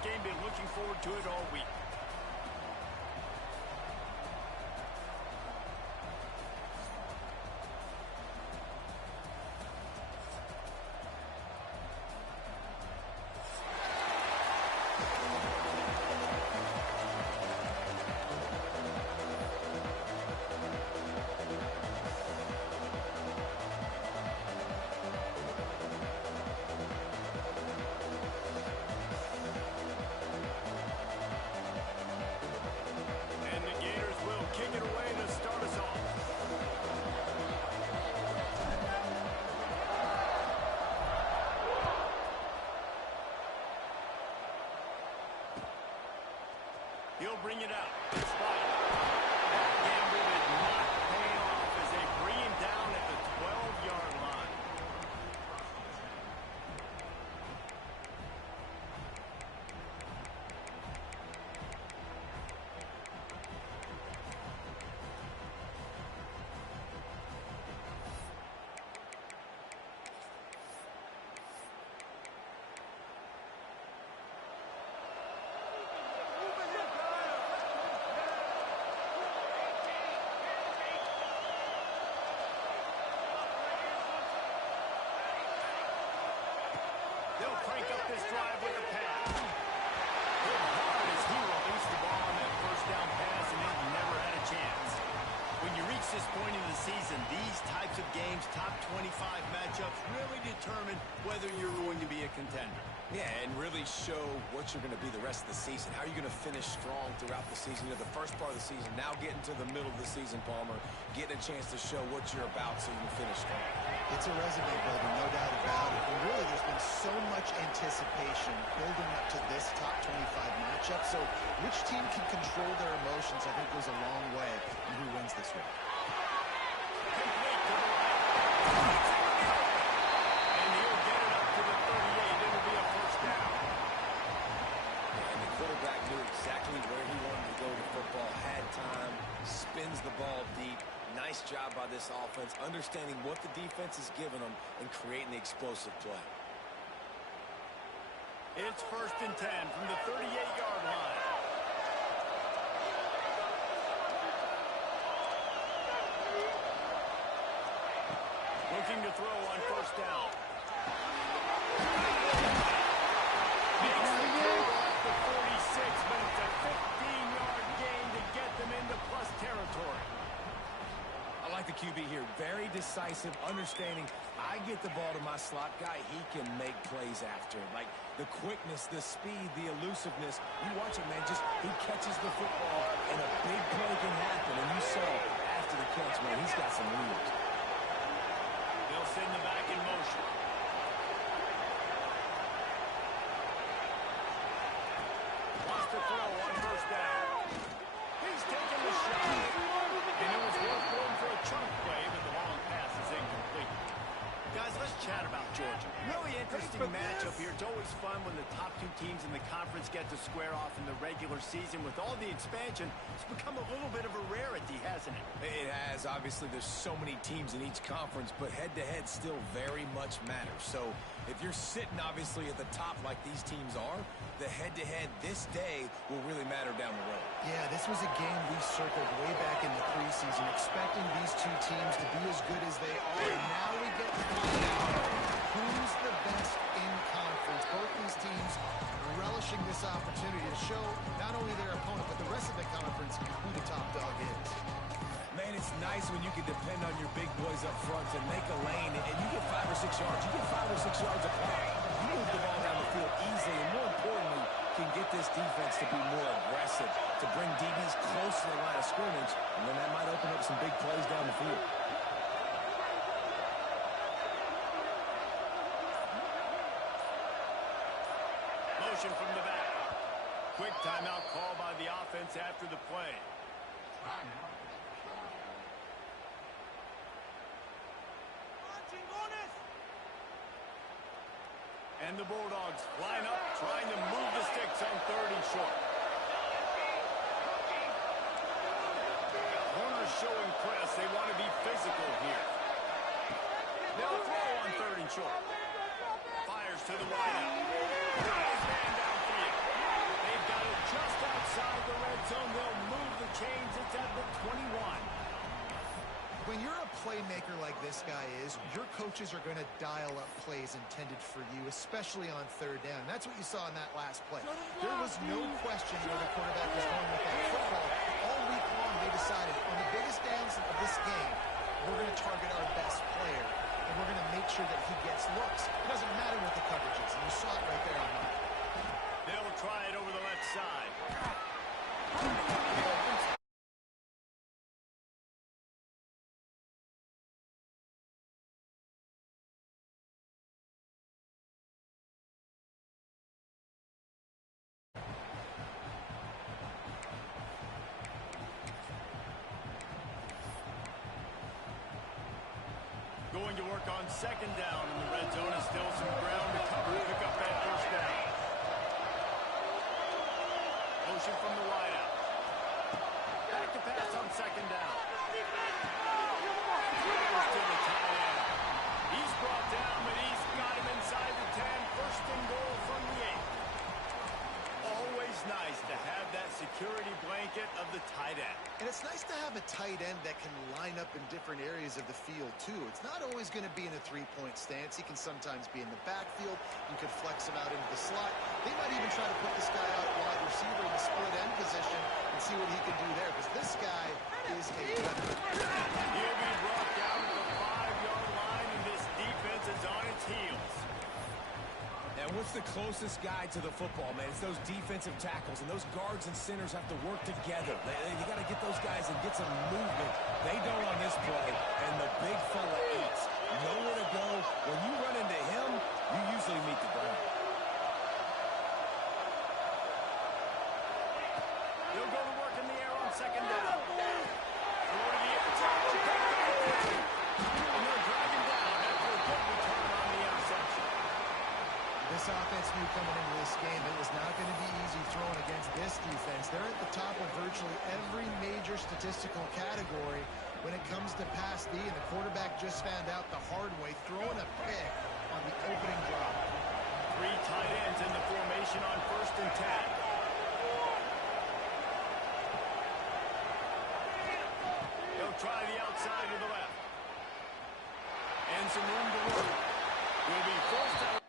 this game. Been looking forward to it all week. He'll bring it out. It's fine. That gamble did not pay off as they bring him down at the 12-yard line. They'll crank up this drive with a pass. Good hard as he released the ball on that first down pass, and they never had a chance. When you reach this point in the season, these types of games, top 25 matchups, really determine whether you're going to be a contender. Yeah, and really show what you're going to be the rest of the season. How are you going to finish strong throughout the season? You know, the first part of the season, now getting to the middle of the season, Palmer, getting a chance to show what you're about so you can finish strong. It's a resume builder, no doubt about it. And really, there's been so much anticipation building up to this top 25 matchup. So which team can control their emotions, I think, goes a long way in who wins this one. And he'll get it up to the 38. It'll be a first down. And the quarterback knew exactly where he wanted to go with football, had time, spins the ball deep. Nice job by this offense, understanding what the defense is giving them and creating the explosive play. It's 1st and 10 from the 38-yard line. Looking to throw on first down. Makes the throw off the 46, but it's a 15-yard gain to get them into plus territory. I like the QB here. Very decisive, understanding I get the ball to my slot guy, he can make plays after. Like the quickness, the speed, the elusiveness. You watch it, man, just he catches the football and a big play can happen. And you saw after the catch, man, he's got some wheels. They'll send the back in motion. Wants to throw on first down. He's taking the shot. And it was worth going for a chunk play, but the long pass is incomplete. Guys, let's chat about Georgia. Really interesting matchup here. It's always fun when the top two teams in the conference get to square off in the regular season. With all the expansion, it's become a little bit of a rarity, hasn't it? It has. Obviously, there's so many teams in each conference, but head-to-head still very much matters. So if you're sitting, obviously, at the top like these teams are, the head-to-head this day will really matter down the road. Yeah, this was a game we circled way back in the preseason, expecting these two teams to be as good as they are. And now we get to find out who's the best in conference. Both these teams relishing this opportunity to show not only their opponent, but the rest of the conference who the top dog is. Man, it's nice when you can depend on your big boys up front to make a lane, and you get 5 or 6 yards. You get 5 or 6 yards apart. You move the ball down the field easily, and more importantly, can get this defense to be more aggressive, to bring DBs close to the line of scrimmage, and then that might open up some big plays down the field. Motion from the back. Quick timeout call by the offense after the play. And the Bulldogs line up, trying to move the sticks on 3rd and short. Corners showing press. They want to be physical here. They'll throw on 3rd and short. Fires to the wideout. Nice man downfield. when you're a playmaker like this guy is, your coaches are going to dial up plays intended for you, especially on third down. That's what you saw in that last play. There was no question where the quarterback was going with that football. All week long, they decided on the biggest downs of this game, we're going to target our best player, and we're going to make sure that he gets looks. It doesn't matter what the coverage is, and you saw it right there on mine. They'll try it over the left side. Going to work on second down in the red zone, and still some ground to cover to pick up that first down. Motion from the wideout. Back to pass on second down. Goes to the tight end. He's brought down, but he's got him inside the 10. First and goal from the 8. Always nice to have that security blanket of the tight end. And it's nice to have a tight end that can line up in different areas of the field, too. It's not always going to be in a three-point stance. He can sometimes be in the backfield. You could flex him out into the slot. They might even try to put this guy out wide receiver in the split end position and see what he can do there, because this guy is a weapon. He'll be brought down to the 5-yard line, and this defense is on its heels. And what's the closest guy to the football, man? It's those defensive tackles, and those guards and centers have to work together. You got to get those guys and get some movement. They don't on this play, and the big fella eats. Nowhere to go. When you run into him, you usually meet the ground. He'll go to work in the air on second down. Throw to the end zone. And they'll drag him down after a good return on the interception. This offense knew coming into this game it was not going to be easy throwing against this defense. They're at the top of virtually every major statistical category when it comes to pass D, and the quarterback just found out the hard way, throwing a pick on the opening drive. 3 tight ends in the formation on first and 10. He'll try the outside to the left. And some room to work. Will be forced out.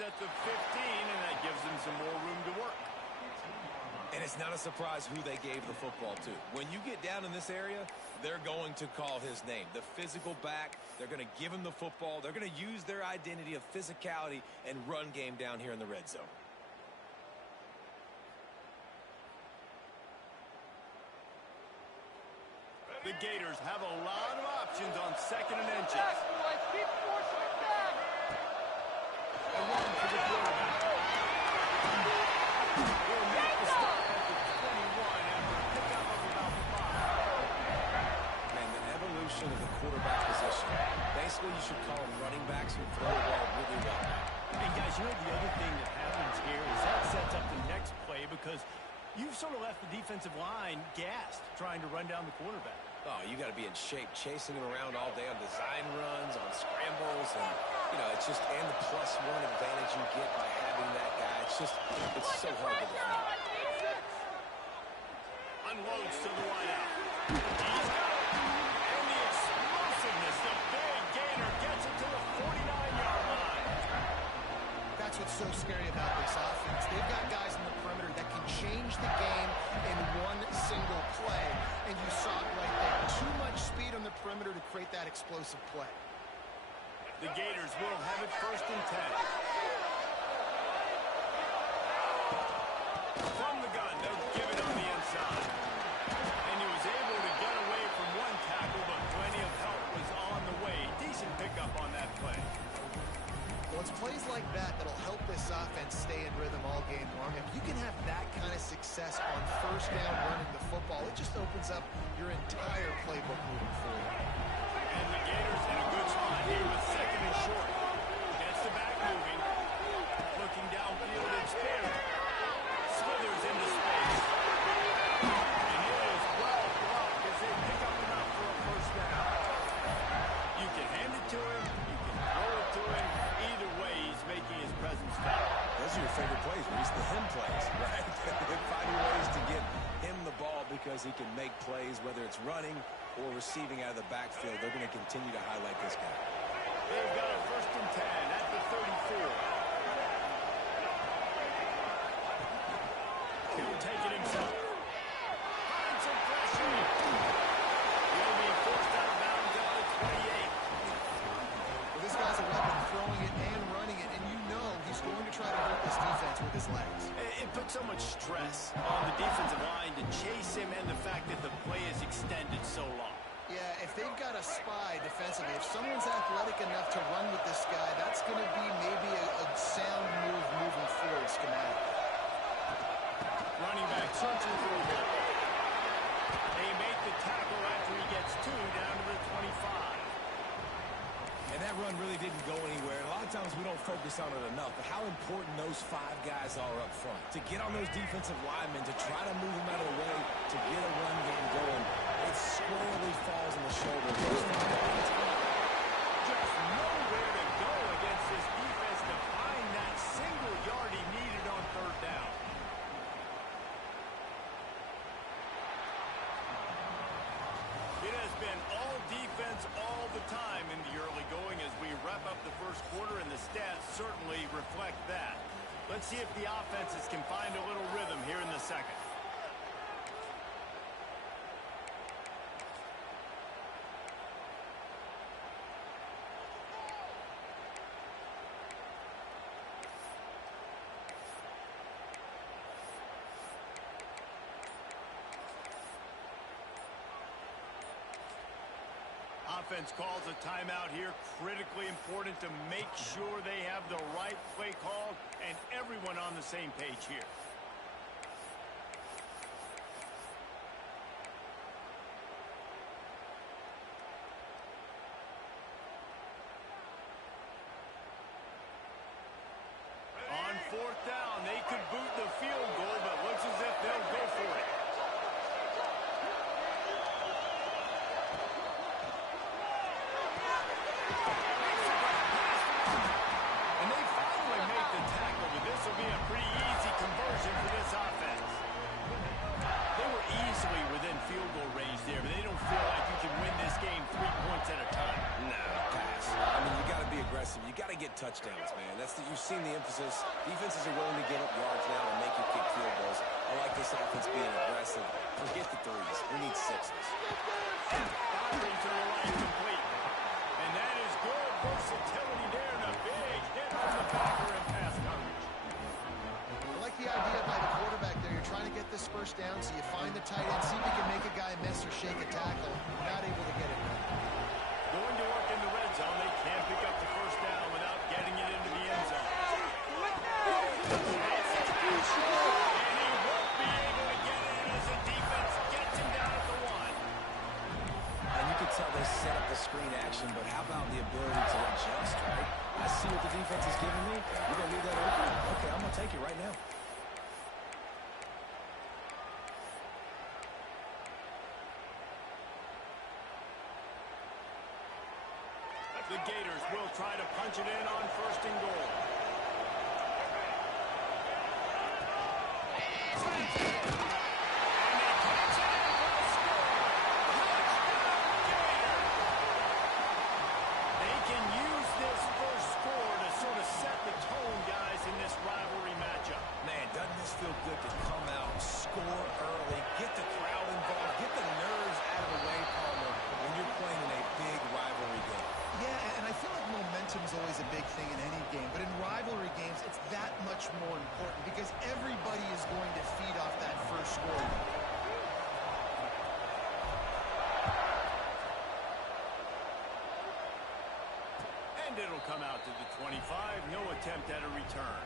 At the 15, and that gives them some more room to work. And it's not a surprise who they gave the football to. When you get down in this area, they're going to call his name. The physical back, they're going to give him the football. They're going to use their identity of physicality and run game down here in the red zone. The Gators have a lot of options on second and inches. And one for the quarterback. He'll make the stop at the 21 after a pickup of about 5. Man, the evolution of the quarterback position. Basically, you should call them running backs who throw the ball really well. And guys, you know the other thing that happens here is that sets up the next play because you've sort of left the defensive line gassed trying to run down the quarterback. Oh, you got to be in shape, chasing him around all day on design runs, on scrambles, and, you know, it's just, and the +1 advantage you get by having that guy. It's just, it's so hard to defend. Unloads to the wideout. He's got it. And the explosiveness, the big gainer gets it to the 49-yard line. That's what's so scary about this offense. They've got guys in the perimeter that can change the game in one single play. And you saw it right there. Too much speed on the perimeter to create that explosive play. The Gators will have it 1st and 10. From the gun, they'll give it on the inside. And he was able to get away from one tackle, but plenty of help was on the way. Decent pickup on that play. Well, it's plays like that that'll help this offense stay in rhythm all game long. If you can have that kind of success on 1st down running the football, it just opens up your entire playbook moving forward. And the Gators in a good spot here with 2nd and short. Gets the back moving. Looking downfield, it's Barry. Smithers into space. And it is well blocked as they pick up enough for a 1st down. You can hand it to him. You can throw it to him. Either way, he's making his presence felt. Those are your favorite plays, Reese, the him plays, right? They're finding ways to get him the ball because he can make plays, whether it's running or receiving out of the backfield. They're going to continue to highlight this guy. They've got a 1st and 10 at the 34. He'll take it himself. Finds some pressure. He'll be forced out of bounds at the 28. Well, this guy's a weapon, throwing it and running it, and you know he's going to try to hurt this defense with his legs. It puts so much stress on the defensive line to chase him and the fact that the play is extended so long. Yeah, if they've got a spy defensively, if someone's athletic enough to run with this guy, that's going to be maybe a sound move moving forward schematic. Running back searching for a hole. They make the tackle after he gets 2 down to the 25. And that run really didn't go anywhere. And a lot of times we don't focus on it enough, but how important those 5 guys are up front. To get on those defensive linemen, to try to move them out of the way, to get a run game going, it squarely falls on the shoulders of those 5 guys. Just nowhere to go against this defense to find that single yard he needed on 3rd down. It has been all defense all the time in the early going as we wrap up the 1st quarter, and the stats certainly reflect that. Let's see if the offenses can find a little rhythm here in the 2nd. Offense calls a timeout here. Critically important to make sure they have the right play call and everyone on the same page here. On 4th down, they could boot the field goal, but looks as if they'll go for it. You got to get touchdowns, man. You've seen the emphasis. Defenses are willing to give up yards now to make you kick field goals. I like this offense being aggressive. Forget the 3s. We need 6s. Firing to the right, complete. And that is good versatility there, and a big hit from the backer in pass coverage. I like the idea by the quarterback there. You're trying to get this 1st down, so you find the tight end, see if you can make a guy miss or shake a tackle. Not able to get it done. Going to work in the red zone. They can't pick up the 1st down without getting it into the end zone. And he won't be able to get in as the defense gets him down at the 1. And you can tell they set up the screen action, but how about the ability to adjust, right? I see what the defense is giving me. You're going to leave that open? Okay, I'm going to take it right now. The Gators will try to punch it in on 1st and goal. They can use this 1st score to sort of set the tone, guys, in this rivalry matchup. Man, doesn't this feel good to come out, score early, get the crowd involved, get the nerves out of the way, Palmer, when you're playing in a big big thing in any game, but in rivalry games, it's that much more important because everybody is going to feed off that first score. And it'll come out to the 25. No attempt at a return.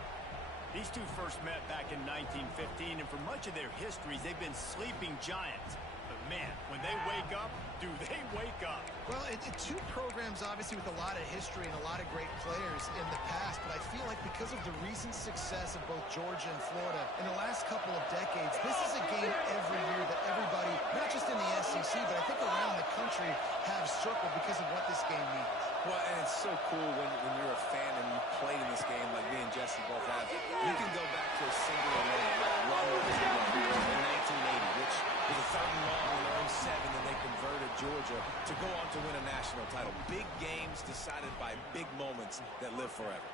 These two first met back in 1915, and for much of their histories, they've been sleeping giants. But man, when they wake up, do they wake up? Well, two programs obviously with a lot of history and a lot of great players in the past, but I feel like because of the recent success of both Georgia and Florida in the last couple of decades, this is a game every year that everybody, not just in the SEC, but I think around the country, have circled because of what this game means. Well, and it's so cool when you're a fan and you played in this game like me and Jesse both have. You can go back to a single moment, like Ron Rivers in 1980, which was a 3rd and long in their own 7, and they converted Georgia to go on to win a national title. Big games decided by big moments that live forever.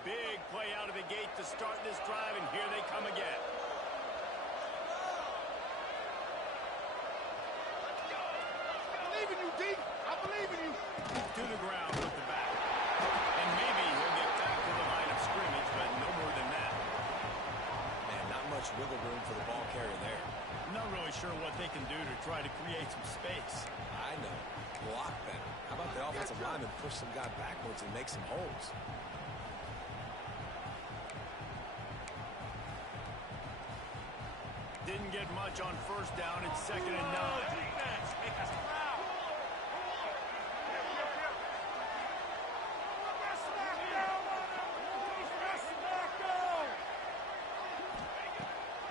Big play out of the gate to start this drive, and here they come again. I believe in you, D. I believe in you. To the ground with the back. And maybe he'll get back to the line of scrimmage, but no more than that. Man, not much wiggle room for the ball carrier there. Not really sure what they can do to try to create some space. I know. Block better. How about the offensive lineman push some guy backwards and make some holes? Didn't get much on first down. It's 2nd and 9.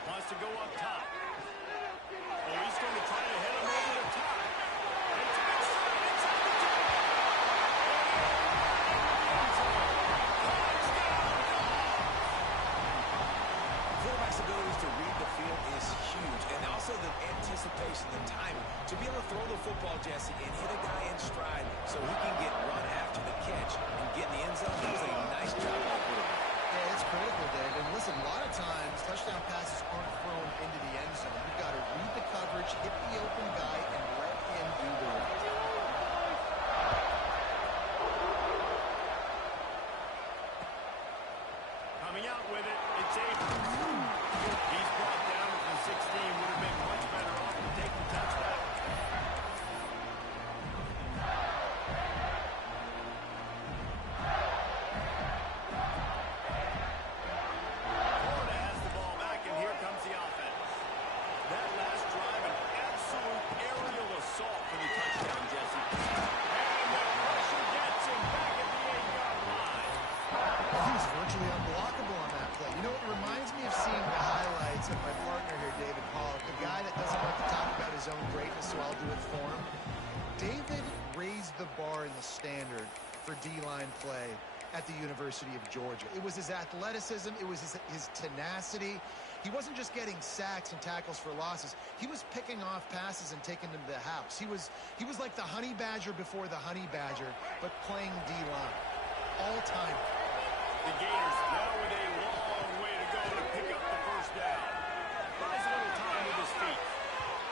Wants to go up top. Oh, he's going to try to hit him over the top. It's inside the 10. Quarterback's abilities to read the field is huge, and also the anticipation, the timing. To be able to throw the football, Jesse, and hit a guy in stride so he can get run after the catch and get in the end zone, that was a nice job by the quarterback. Yeah, it's critical, Dave. And listen, a lot of times, touchdown passes aren't thrown into the end zone. You've got to read the coverage, hit the open guy, and let him do the rest. Coming out with it, it's Abrams. He's brought down at the 16. Would have been much better off to take the touchdown. Florida has the ball back, and here comes the offense. That last drive, an absolute aerial assault for the touchdown, Jesse. And the pressure gets him back at the 8-yard line. He was virtually unblockable on that play. You know, it reminds me of seeing the highlights of my partner here, David Pollock, the guy that doesn't like to talk about his own greatness, so I'll do it for him. David raised the bar in the standard for D-line play at the University of Georgia. It was his athleticism. It was his tenacity. He wasn't just getting sacks and tackles for losses. He was picking off passes and taking them to the house. He was like the Honey Badger before the Honey Badger, but playing D-line. All time. The Gators now with a long way to go to pick up the first down. Buys a little time with his feet.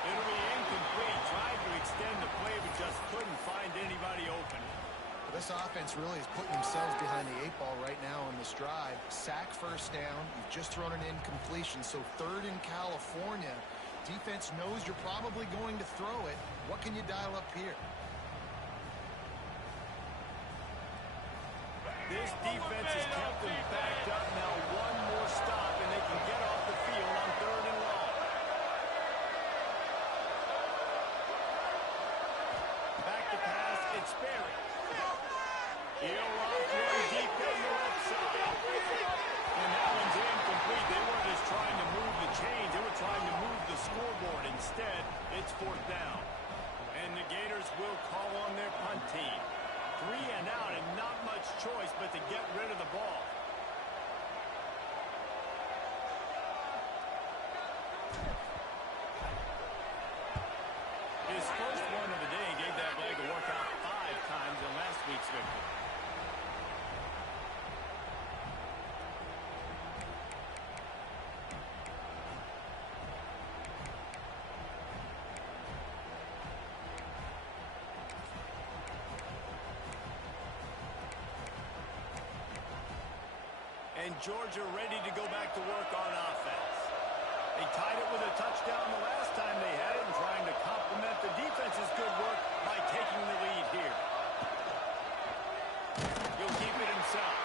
It'll be incomplete. Tried to extend the play, but just couldn't find anybody open. This offense really is putting themselves behind the 8 ball right now on this drive. Sack first down. You've just thrown an incompletion, so 3rd in California. Defense knows you're probably going to throw it. What can you dial up here? This defense has kept them backed up. Now one more stop, and they can get off the field on 3rd and long. Back to pass, it's Sperry. He'll off one deep down the left side. And that one's incomplete. They weren't just trying to move the chains. They were trying to move the scoreboard. Instead, it's 4th down. And the Gators will call on their punt team. 3 and out, and not much choice but to get rid of the ball. And Georgia ready to go back to work on offense. They tied it with a touchdown the last time they had it and trying to complement the defense's good work by taking the lead here. He'll keep it himself.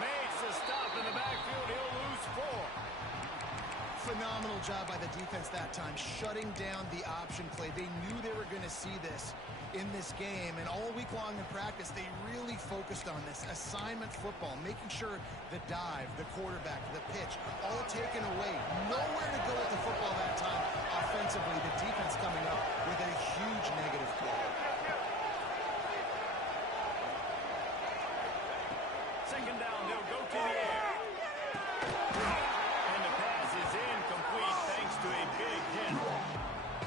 Makes a stop in the backfield. He'll lose 4. Phenomenal job by the defense that time, shutting down the option play. They knew they were going to see this in this game, and all week long in practice, they really focused on this assignment football, making sure the dive, the quarterback, the pitch, all taken away. Nowhere to go with the football that time. Offensively, the defense coming up with a huge negative play. Second down, they'll go to the air. And the pass is incomplete thanks to a big hit.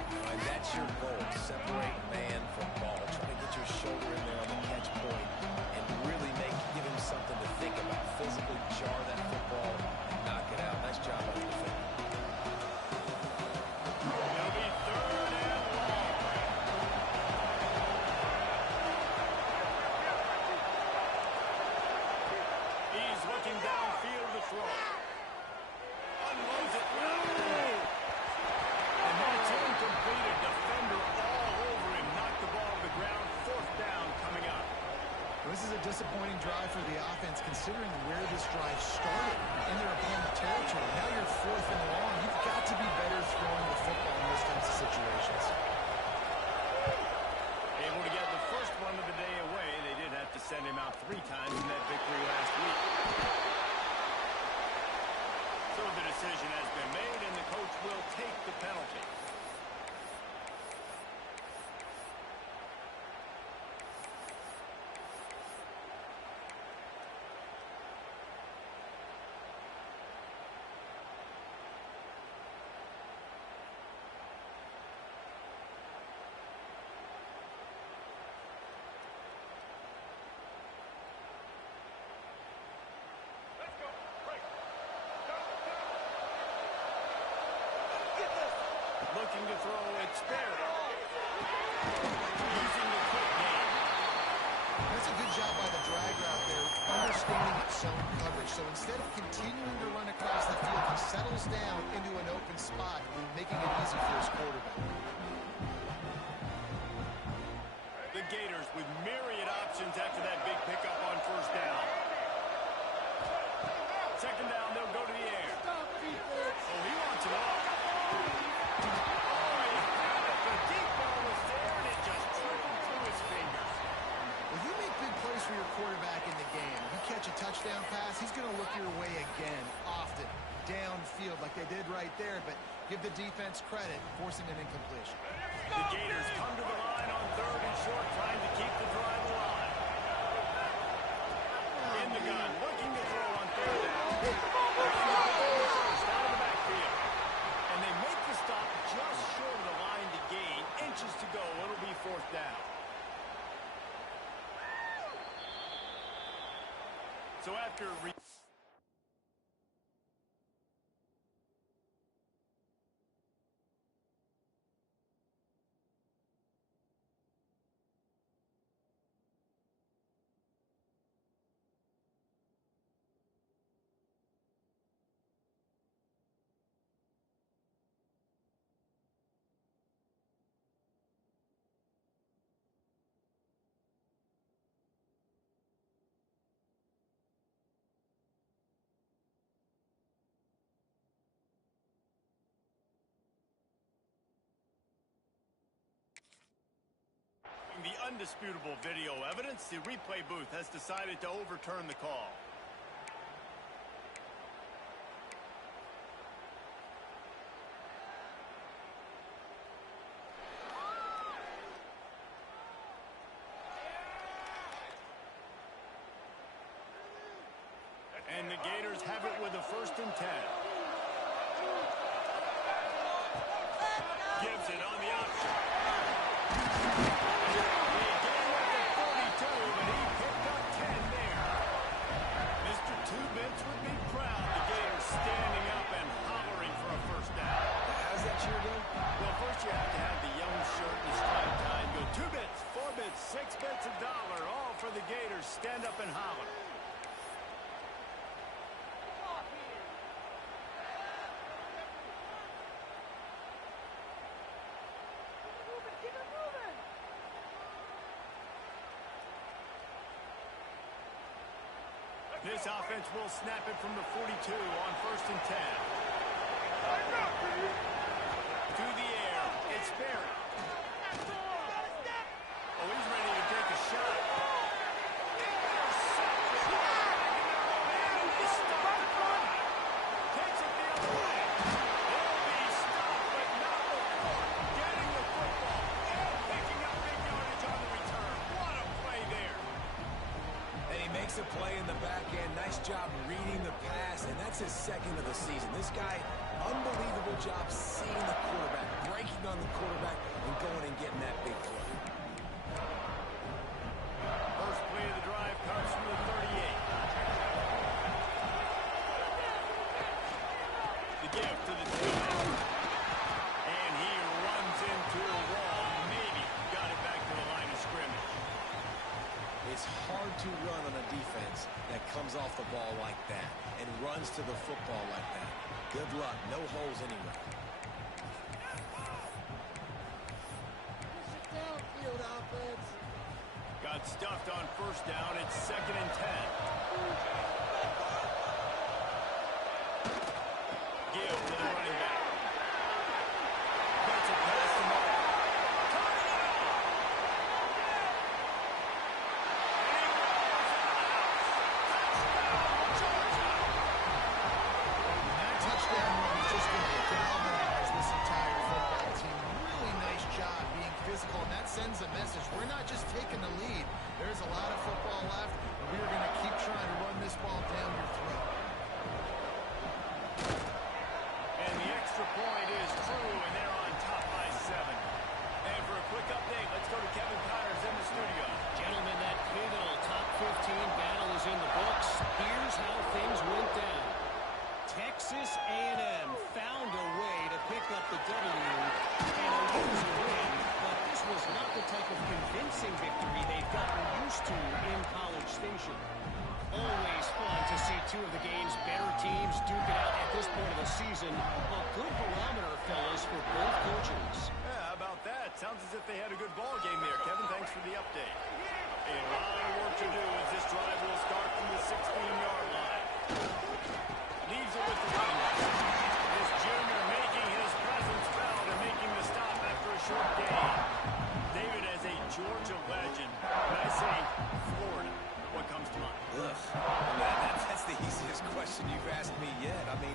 And that's your goal, separate man from ball. Try to get your shoulder in there on the catch point and really give him something to think about. Physically jar that football and knock it out. Nice job on the defense. It'll be 3rd and long. He's looking downfield to throw. Unloads it well. And that's incomplete. A defender all over him. Knocked the ball to the ground. 4th down coming up. This is a disappointing drive for the offense, considering where this drive started in their opponent territory. Now you're 4th and long. You've got to be better throwing the football in those types of situations. Able to get the first one of the day away. They did have to send him out 3 times in that victory last week. So the decision has been made, and the coach will take the penalty. Looking to throw, it's Barrett. Using the quick game. That's a good job by the drag route there, understanding its zone coverage. So instead of continuing to run across the field, he settles down into an open spot, making it easy for his quarterback. The Gators with myriad options after that big pickup on 1st down. 2nd down, they'll go to the air. Oh, he wants it off. For your quarterback in the game. If you catch a touchdown pass, he's going to look your way again, often, downfield like they did right there, but give the defense credit, forcing an incompletion. The Gators come to the line on 3rd and short, trying to keep the drive alive. In the gun, looking to throw on 3rd down. Out of the backfield. And they make the stop just short of the line to gain. Inches to go. It'll be 4th down. So after the undisputable video evidence, the replay booth has decided to overturn the call. And the Gators have it with a 1st and 10. Gives it on the outside. He gave up the 42, but he picked up 10 there. Mr. Two-Bits would be proud. The Gators standing up and hollering for a 1st down. How's that cheer go? Well, first you have to have the yellow shirt and the stripe tie. Go 2 bits, 4 bits, 6 bits, $1, all for the Gators. Stand up and holler. This offense will snap it from the 42 on 1st and 10. To the air. It's Barrett. Oh, he's ready to take a shot. Takes it the other way. He'll be stopped, but not before getting the football and picking up big yardage on the return. What a play there. And he makes a play in the back end. Nice job reading the pass, and that's his second of the season. This guy, unbelievable job seeing the quarterback, breaking on the quarterback, and going and getting that big play. First play of the drive comes from the 38. The give to the two-man. And he runs into a wall. Maybe got it back to the line of scrimmage. It's hard to run on a defense that comes off the ball like that and runs to the football like that. Good luck. No holes anywhere. Downfield offense. Got stuffed on 1st down. It's 2nd and 10. Give to the running back. Gets it past the mark. Turning it off. And he rolls it out. Touchdown, Georgia. And that touchdown run is just going to galvanize this entire football team. Really nice job being physical, and that sends a message. We're not just taking the lead. There's a lot of football left, and we're going to keep trying to run this ball down your throat. And the extra point is true, and they're on top by 7. And for a quick update, let's go to Kevin Pyers in the studio. Gentlemen, that pivotal top 15 battle is in the books. Here's how things went down. Texas A&M found a way to pick up the W and a loser win, but this was not the type of convincing victory they've gotten used to in College Station. Always fun to see two of the game's better teams duke it out at this point of the season. A good barometer, fellas, for both coaches. Yeah, how about that? Sounds as if they had a good ball game there. Kevin, thanks for the update. A lot of work to do as this drive will start from the 16-yard line. Leaves it with the running back. This junior making his presence felt and making the stop after a short gain. David, as a Georgia legend, when I say Florida, what comes to mind? Ugh. That's the easiest question you've asked me yet. I mean,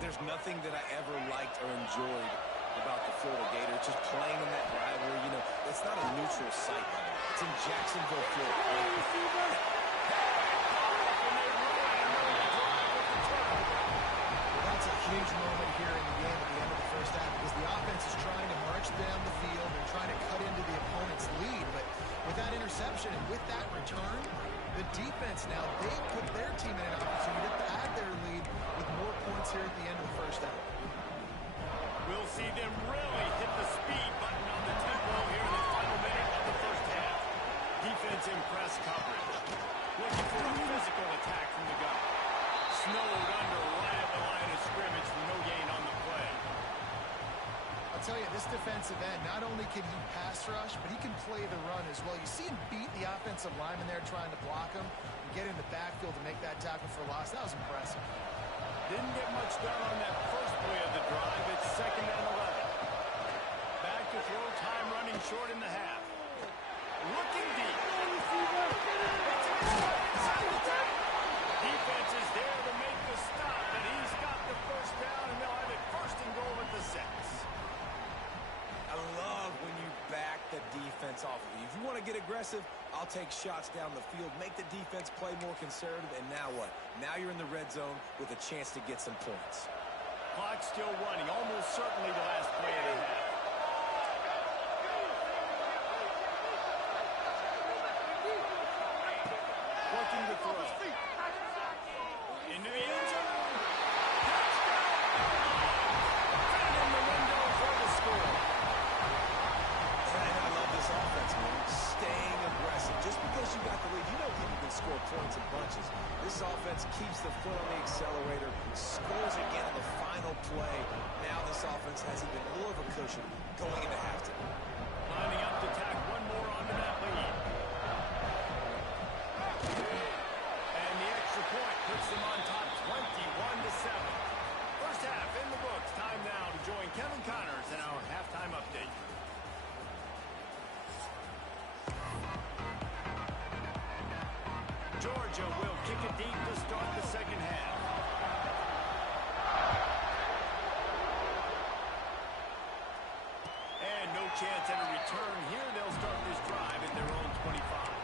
there's nothing that I ever liked or enjoyed about the Florida Gators. Just playing in that rivalry, you know, it's not a neutral site. It's in Jacksonville, Florida. That's a huge moment here in the game at the end of the first half because the offense is trying to march down the field and trying to cut into the opponent's lead. But with that interception and with that return, the defense now, they put their team in an opportunity to pad their lead with more points here at the end of the first half. We'll see them really hit the speed button on the tempo here in the final minute of the first half. Defense in press coverage. Looking for a physical attack from the gun. Snowed under right at the line of scrimmage for no gain on the play. I'll tell you, this defensive end, not only can he pass rush, but he can play the run as well. You see him beat the offensive lineman there trying to block him and get in the backfield to make that tackle for loss. That was impressive. Didn't get much done on that first play of the drive. It's 2nd and 11. Back to throw, time running short in the half. Looking deep. Defense is there to make the stop, and he's got the first down, and they'll have it 1st and goal at the 6. I love when you back the defense off of you. If you want to get aggressive, I'll take shots down the field, make the defense play more conservative, and now what? Now you're in the red zone with a chance to get some points. Clock still running, almost certainly the last play of the half. Looking to throw. Into the end zone. Touchdown! Right in the window for the score. And I love this offense, man. Staying aggressive. Just because you got the lead, you know people can score points in bunches. This offense keeps the foot on the accelerator, scores again in the final play. Now this offense has even more of a cushion going into halftime. Lining up to tack one more onto that lead. And the extra point puts them on top 21-7. First half in the books. Time now to join Kevin Connors in our halftime update. Georgia will kick it deep to start the second half. And no chance at a return here. They'll start this drive in their own 25.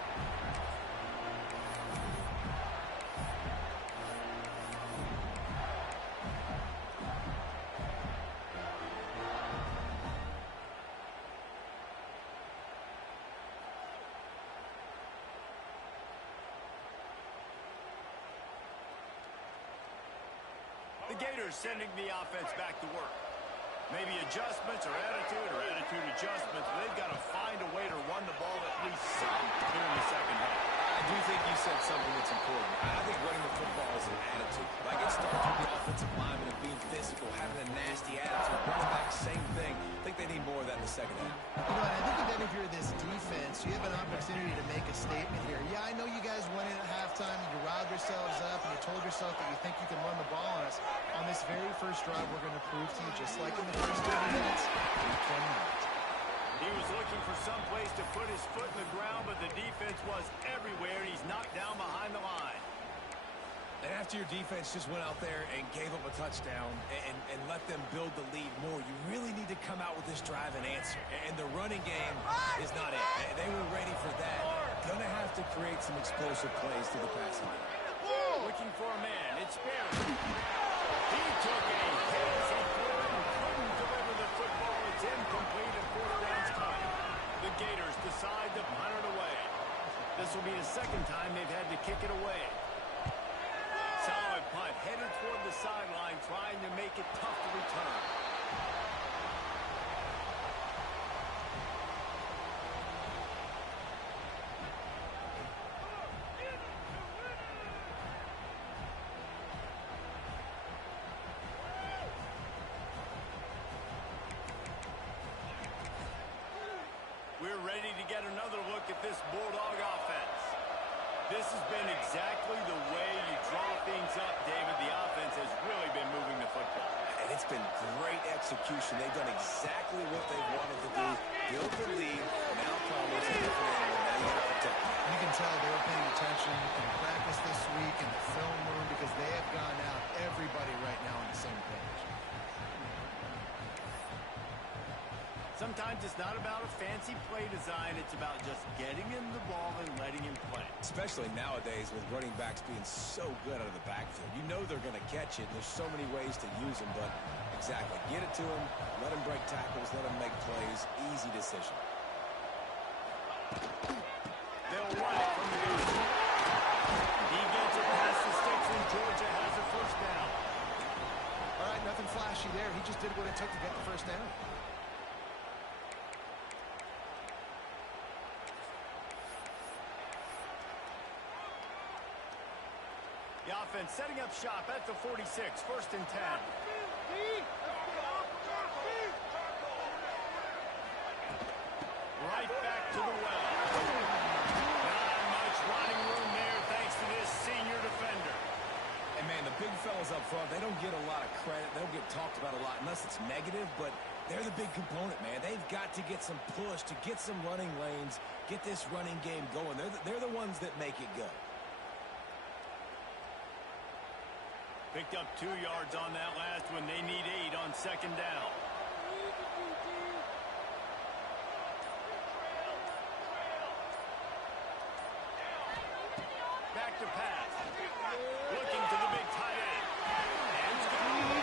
The Gators sending the offense back to work. Maybe adjustments or attitude adjustments. They've got to find a way to run the ball at least some here in the second half. I do think you said something that's important. I think running the football is an attitude. Like, it starts with the offensive lineman of being physical, having a nasty attitude. Running back, same thing. I think they need more of that in the second half. You know, and I think then if you're this defense, you have an opportunity to make a statement here. Yeah, I know you guys went in at halftime, you riled yourselves up, and you told yourself that you think you can run the ball on us. On this very first drive, we're going to prove to you, just like in the first 30 minutes, we cannot. He was looking for some place to put his foot in the ground, but the defense was everywhere, and he's knocked down behind the line. And after your defense just went out there and gave up a touchdown and let them build the lead more, you really need to come out with this drive and answer. And the running game is not it. They were ready for that. Gonna have to create some explosive plays to the passing game. Looking for a man. It's Barry. He took a hit as he threw it and couldn't deliver the football. It's incomplete and fourth down's coming. The Gators decide to punt it away. This will be the second time they've had to kick it away. Solid punt, headed toward the sideline, trying to make it tough to return. We're ready to get another look at this Bulldog offense. This has been exactly the way you draw things up, David. The offense has really been moving the football. And it's been great execution. They've done exactly what they wanted to do. Build the lead. Now Thomas is different animal. Now you got to protect him. You can tell they were paying attention in practice this week in the film room because they have gone out, everybody right now on the same page. Sometimes it's not about a fancy play design. It's about just getting him the ball and letting him play. Especially nowadays with running backs being so good out of the backfield. You know they're going to catch it. There's so many ways to use them, but exactly. Get it to him, let him break tackles, let him make plays. Easy decision. They'll run it from the goal. He gets it past the sticks, and Georgia has a first down. All right, nothing flashy there. He just did what it took to get the first down. The offense setting up shop at the 46, first and 10. Right back to the well. Not much running room there thanks to this senior defender. And, man, the big fellas up front, they don't get a lot of credit. They don't get talked about a lot unless it's negative, but they're the big component, man. They've got to get some push, to get some running lanes, get this running game going. They're the ones that make it go. Picked up 2 yards on that last one. They need 8 on second down. Back to pass. Looking to the big tight end. And it's gone.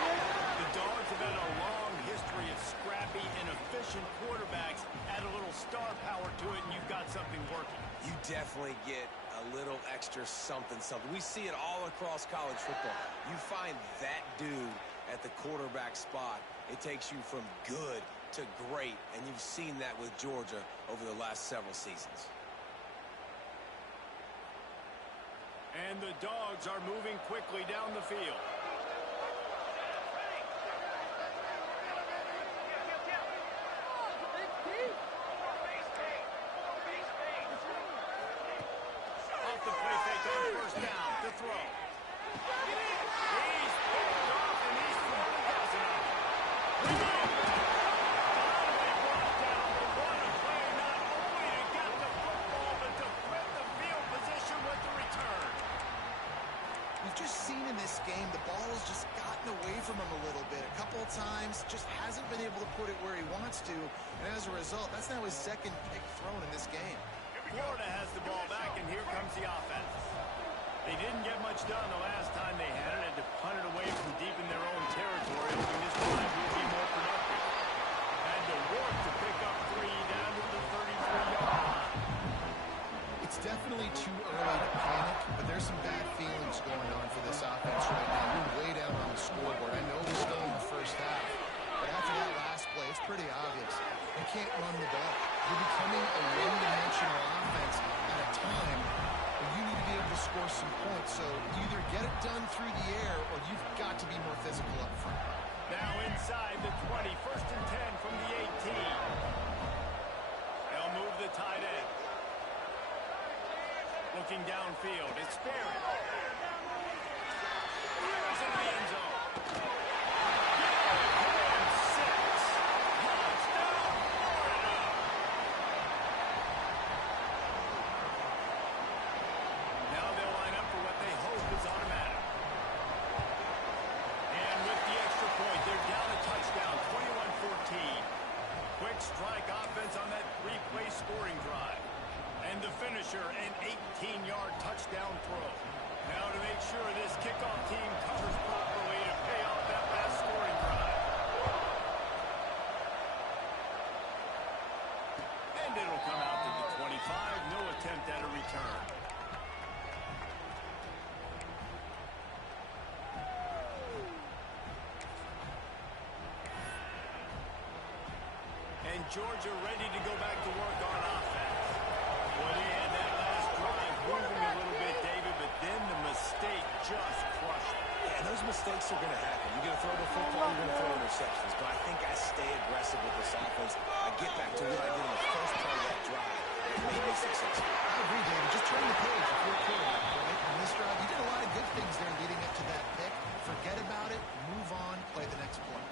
The Dogs have had a long history of scrappy and efficient quarterbacks. Add a little star power to it, and you've got something working. You definitely get a little extra something. We see it all across college football. You find that dude at the quarterback spot, it takes you from good to great, and you've seen that with Georgia over the last several seasons. And the Dogs are moving quickly down the field. Off the play fake on first down to throw. in this game, the ball has just gotten away from him a little bit. A couple of times, just hasn't been able to put it where he wants to. And as a result, that's now his second pick thrown in this game. Florida has the ball back, and here comes the offense. They didn't get much done the last time they had it, and to punt it away from deep in their own territory, hoping this drive will be more productive. Had to work to pick up 3 down to the 33-yard line. It's definitely too early to panic, but there's some bad feelings going on for this offense right now. You're way down on the scoreboard. I know we're still in the first half, but after that last play, it's pretty obvious. You can't run the ball. You're becoming a one-dimensional offense at a time when you need to be able to score some points. So either get it done through the air or you've got to be more physical up front. Now inside the 20, 1st and 10 from the 18. They'll move the tight end. Looking downfield, it's Barrett. Fires in the end zone. Now they'll line up for what they hope is automatic. And with the extra point, they're down a touchdown, 21-14. Quick strike offense on that 3-play scoring drive. And the finisher, an 18-yard touchdown throw. Now to make sure this kickoff team covers properly to pay off that last scoring drive. And it'll come out to the 25. No attempt at a return. And Georgia ready to go back to work on offense. Well, they had that last drive moving a little bit, David, but then the mistake just crushed them. Yeah, and those mistakes are going to happen. You're going to throw the football, you're going to throw interceptions. But I think I stay aggressive with this offense. I get back to what I did in the first part of that drive that made me successful. I agree, David. Just turn the page if you're a quarterback, right? On this drive, you did a lot of good things there leading up to that pick. Forget about it, move on, play the next play.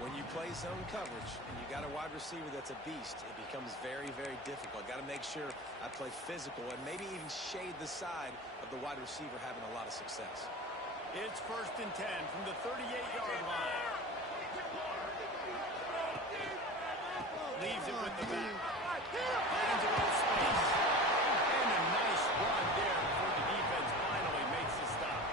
When you play zone coverage and you got a wide receiver that's a beast, it becomes very, very difficult. Got to make sure I play physical and maybe even shade the side of the wide receiver having a lot of success. It's 1st and 10 from the 38-yard line. Leaves it with the back. Finds a little space. And a nice run there before the defense finally makes the stop.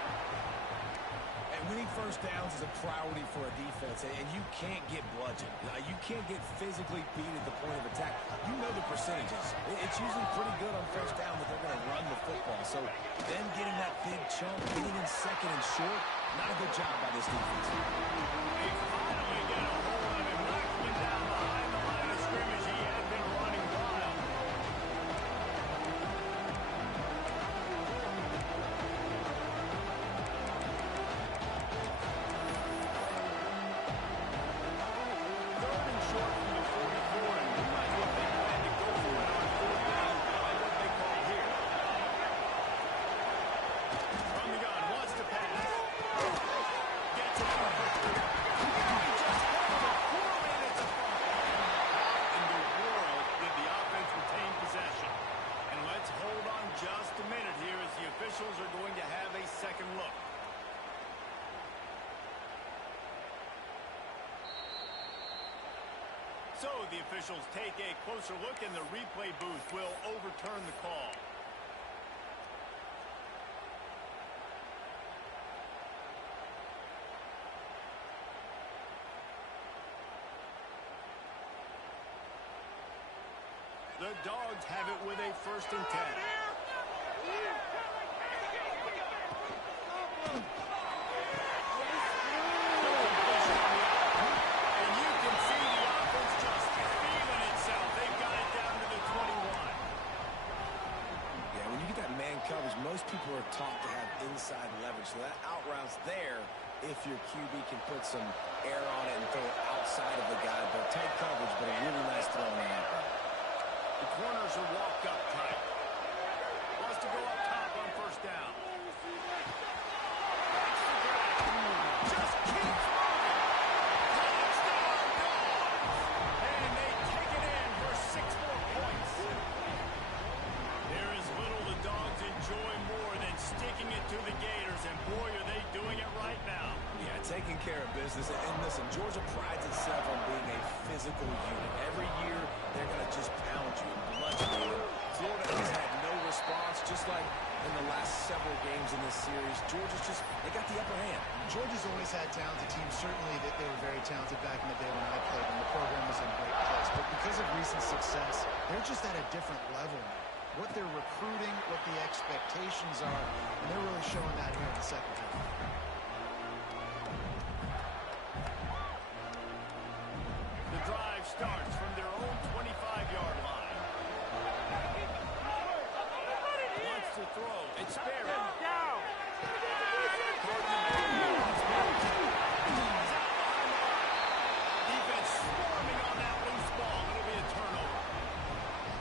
And winning first downs is a priority for a defense, and you can't get bludgeoned. You can't get physically beat at the point of attack. You know the percentages. It's usually pretty good on first down that they're going to run the football. So them getting that big chunk, getting in second and short, not a good job by this defense. They finally get a hold of him, knocking him down behind the line of scrimmage. He had been running wild. Third and short from the 44, and you might what they plan to go for it on 49. I like what they call here. From the gun, wants to pass. Gets it for victory. He just held it poorly, and it's a fumble. How in the world did the offense retain possession? And let's hold on just a minute here as the officials are going to have a second look. So the officials take a closer look, and the replay booth will overturn the call. The Dogs have it with a 1st and 10. And you can see the offense just feeling itself. They've got it down to the 21. Yeah, when you get that man coverage, most people are taught to have inside leverage. So that out route's there if your QB can put some air on it and throw it outside of the guy. But tight coverage, but a really nice throw on that out route. The corners are walked up tight. Wants to go up top on 1st down. Just keeps moving. Touchdown, Dogs! And they take it in for 6 more points. There is little the Dogs enjoy more than sticking it to the Gators, and boy, are they taking care of business. And listen, Georgia prides itself on being a physical unit. Every year, they're going to just pound you and bludgeon you. Florida has had no response, just like in the last several games in this series. Georgia's just, they got the upper hand. Georgia's always had talented teams. Certainly that they were very talented back in the day when I played, and the program was in a great place. But because of recent success, they're just at a different level now. What they're recruiting, what the expectations are, and they're really showing that here in the second half. The drive starts from their own 25-yard line. Wants to throw. It's Barrett. Down. Defense swarming on that loose ball. It'll be a turnover.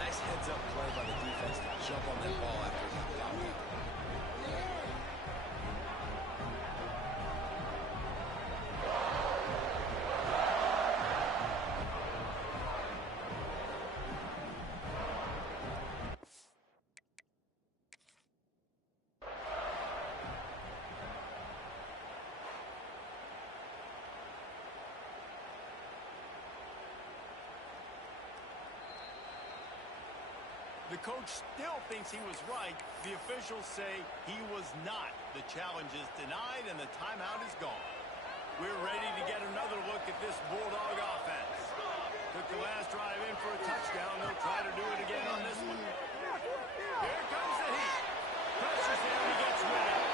Nice heads-up play by the defense to jump on that ball after it got blocked out. The coach still thinks he was right. The officials say he was not. The challenge is denied and the timeout is gone. We're ready to get another look at this Bulldog offense. Took the last drive in for a touchdown. They'll try to do it again on this one. Here comes the heat. Pressure's there, he gets rid of it.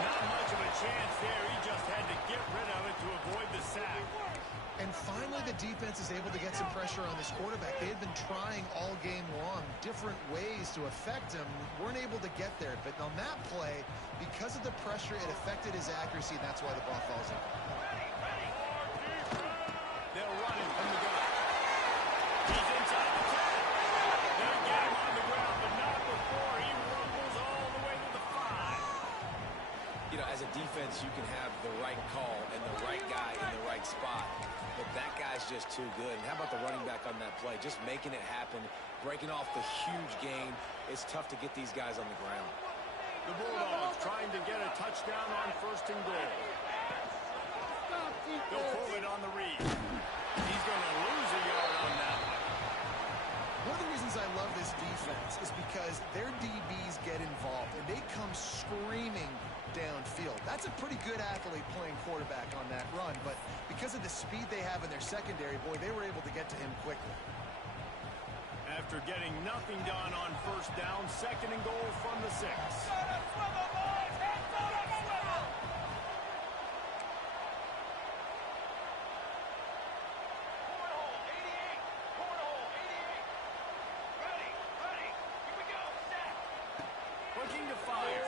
Not much of a chance there. He just had to get rid of it to avoid the sack. And finally, the defense is able to get some pressure on this quarterback. They had been trying all game long, different ways to affect him, weren't able to get there. But on that play, because of the pressure, it affected his accuracy, and that's why the ball falls in. They'll run him from the gun. He's inside the 10. They get him on the ground, but not before he rumbles all the way to the 5. You know, as a defense, you can have the right call and the right guy in the right spot. But that guy's just too good. And how about the running back on that play? Just making it happen, breaking off the huge gain. It's tough to get these guys on the ground. The Bulldogs trying to get a touchdown on 1st and goal. They'll pull it on the read. He's going to lose a yard on that one. One of the reasons I love this defense is because their DBs get involved, and they come screaming downfield. That's a pretty good athlete playing quarterback on that run, but because of the speed they have in their secondary, boy, they were able to get to him quickly. After getting nothing done on 1st down, 2nd and goal from the 6. Looking to fire.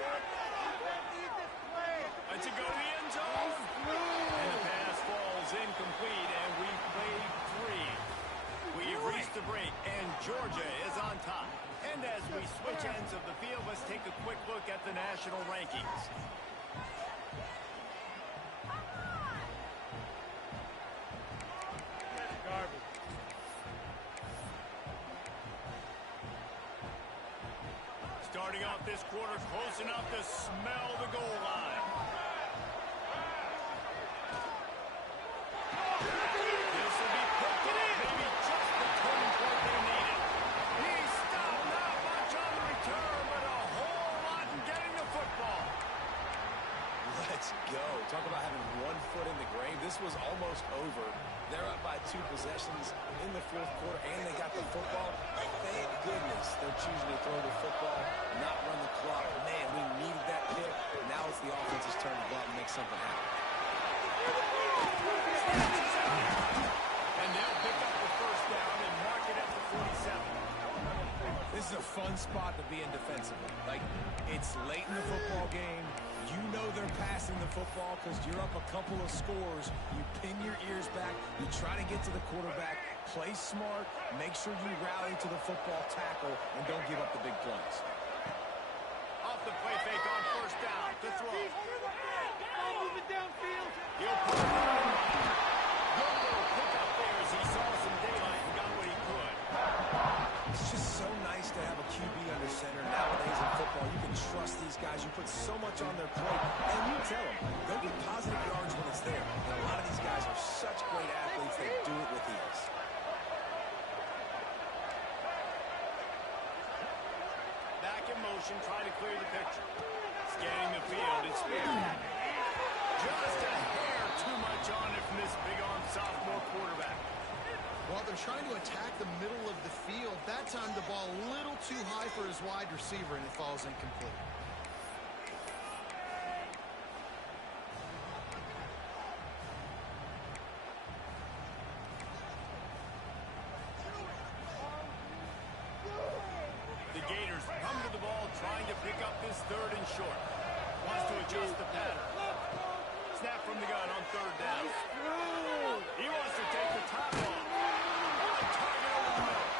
Let's it go to the end zone. And the pass falls incomplete, and we've played 3. We've reached the break, and Georgia is on top. And as we switch ends of the field, let's take a quick look at the national rankings. Garbage. Starting off this quarter, close enough to smell the goal line. This will be put in. Maybe just the turning point they needed. He stopped not much on the return, but a whole lot in getting the football. Let's go. Talk about having one foot in the grave. This was almost over. They're up by 2 possessions in the 4th quarter, and they got the football. Thank goodness they're choosing to throw the football, not run the clock. Man, we needed that pick. Now it's the offense's turn to go out and make something happen. And they'll pick up the 1st down and mark it at the 47. This is a fun spot to be in defensively. Like, it's late in the football game. You know they're passing the football because you're up a couple of scores. You pin your ears back. You try to get to the quarterback. Play smart. Make sure you rally to the football, tackle, and don't give up the big plays. Off the play fake on 1st down to throw. Moving downfield. He'll put it on. Good little pickup there as he saw some daylight and got what he could. It's just so nice to have a QB under center. Nowadays in football, you can trust these guys. You put so much on their plate, and you tell them they'll get positive yards when it's there. Now, was trying to attack the middle of the field. That time the ball a little too high for his wide receiver, and it falls incomplete. The Gators come to the ball, trying to pick up this third and short. Wants to adjust the pattern. Snap from the gun on third down. He wants to take the top off. One target over the middle.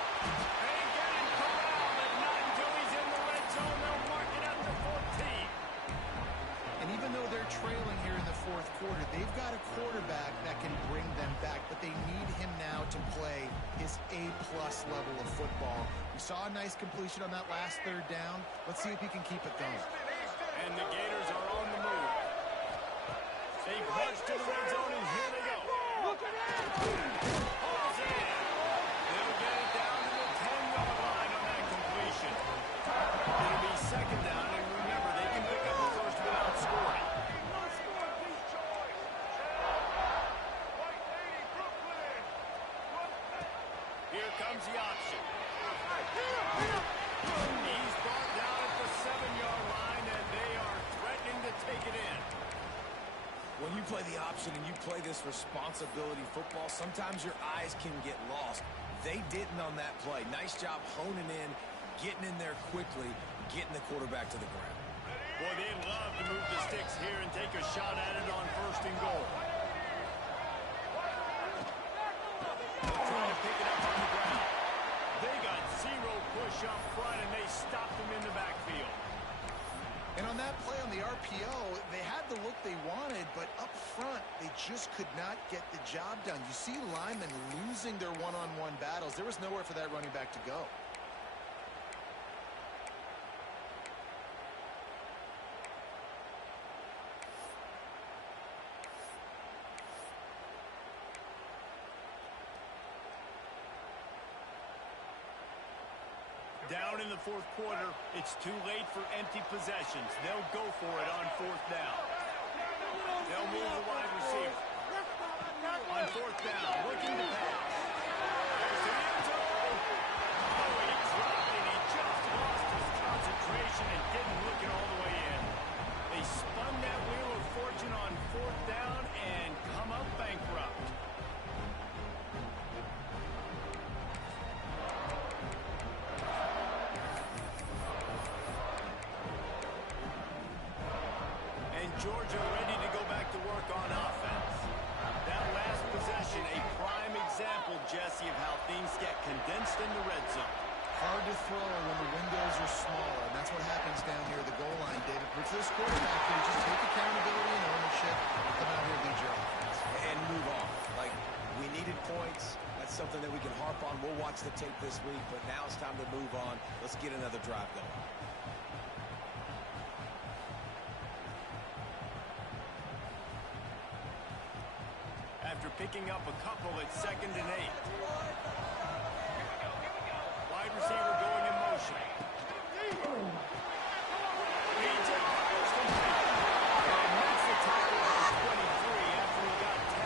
And he getting corralled, but not until he's in the red zone. They'll mark it up to 14. And even though they're trailing here in the fourth quarter, they've got a quarterback that can bring them back, but they need him now to play his A-plus level of football. We saw a nice completion on that last third down. Let's see if he can keep it going. And the Gators are on the move. They march to the red zone, and here they go. Look at that! Pulls it in. They'll get it down to the 10-yard line on that completion. It'll be second down, and remember, they can pick up the first without scoring. Here comes the option. He's brought down at the 7-yard line, and they are threatening to take it in. When you play the option and you play this responsibility football, sometimes your eyes can get lost. They didn't on that play. Nice job honing in, getting in there quickly, getting the quarterback to the ground. Boy, they'd love to move the sticks here and take a shot at it on first and goal. Trying to pick it up on the ground. They got zero push up front, and they stopped him in the backfield. And on that play on the RPO, they had the look they wanted, but up front, they just could not get the job done. You see linemen losing their one-on-one battles. There was nowhere for that running back to go. Down in the fourth quarter, it's too late for empty possessions. They'll go for it on fourth down. They'll move the wide receiver. On fourth down, looking to pass. There's the end zone. Oh, he dropped it. He just lost his concentration and didn't look it all the way in. They spun that wheel of fortune on fourth down and come up bankrupt. Georgia ready to go back to work on offense. That last possession, a prime example, Jesse, of how things get condensed in the red zone. Hard to throw when the windows are smaller, and that's what happens down near the goal line, David. But for this quarterback here, just take accountability and ownership and come out here and lead your offense. And move on. Like, we needed points. That's something that we can harp on. We'll watch the tape this week, but now it's time to move on. Let's get another drive going. After picking up a couple at 2nd and 8. Wide receiver going in motion. Leads it, fires complete. And makes the tackle at 23 after he got 10.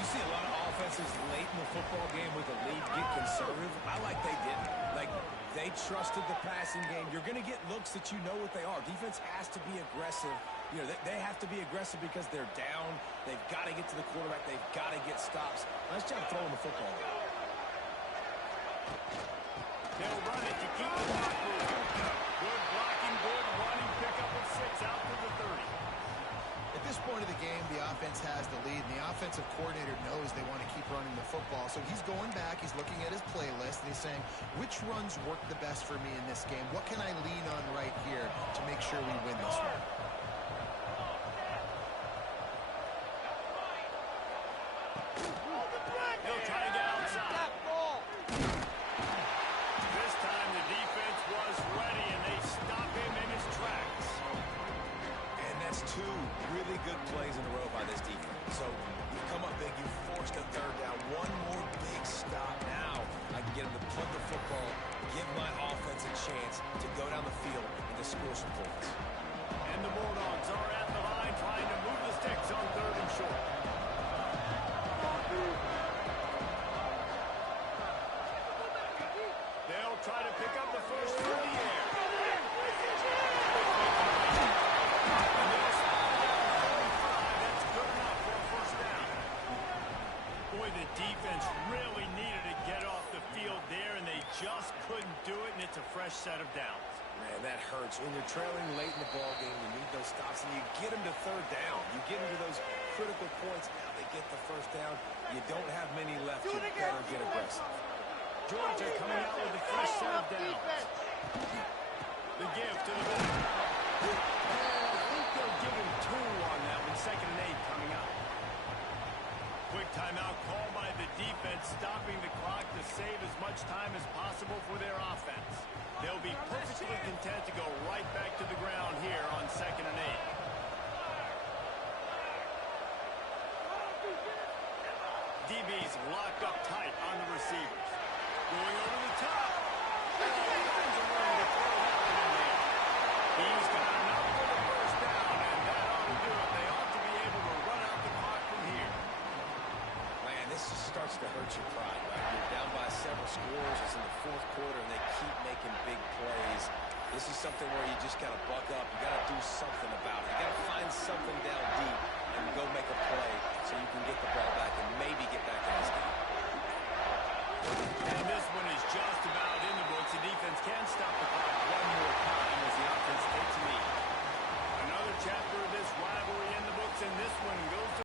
You see a lot of offenses late in the football game with a lead get conservative. I like they didn't. Like, they trusted the passing game. You're going to get looks that you know what they are. Defense has to be aggressive. You know, they have to be aggressive because they're down. They've got to get to the quarterback. They've got to get stops. Nice job throwing the football. They'll run it to keep the clock moving. Good blocking, good running pickup of 6 out to the 30. At this point of the game, the offense has the lead, and the offensive coordinator knows they want to keep running the football. So he's going back, he's looking at his playlist, and he's saying, which runs work the best for me in this game? What can I lean on right here to make sure we win this one? They'll try to get outside. This time the defense was ready, and they stop him in his tracks. And that's 2 really good plays in a row by this defense. So you've come up big, you've forced a third down. One more big stop now. I can get him to punt the football, give my offense a chance to go down the field and to score some points. And the Bulldogs are at the line trying to move the sticks on 3rd and short. the defense really needed to get off the field there, and they just couldn't do it, and it's a fresh set of downs. Man, that hurts. When you're trailing late in the ball game, you need those stops, and you get them to third down. You get them to those critical points. Now they get the first down. You don't have many left. You better get aggressive. Georgia coming out with a fresh set of downs. The give to the middle. I think they'll give him 2 on that one. 2nd and 8 coming up. Quick timeout called by the defense, stopping the clock to save as much time as possible for their offense. They'll be perfectly content to go right back to the ground here on 2nd and 8. DB's locked up tight on the receivers. Going over the top. Finds a room to throw that one in there. He's got enough for the first down, and that ought to do it. They ought to be able to run out the clock from here. Man, this just starts to hurt your pride, right? You're down by several scores. It's in the 4th quarter, and they keep making big plays. This is something where you just got to buck up. You got to do something about it. You got to find something down deep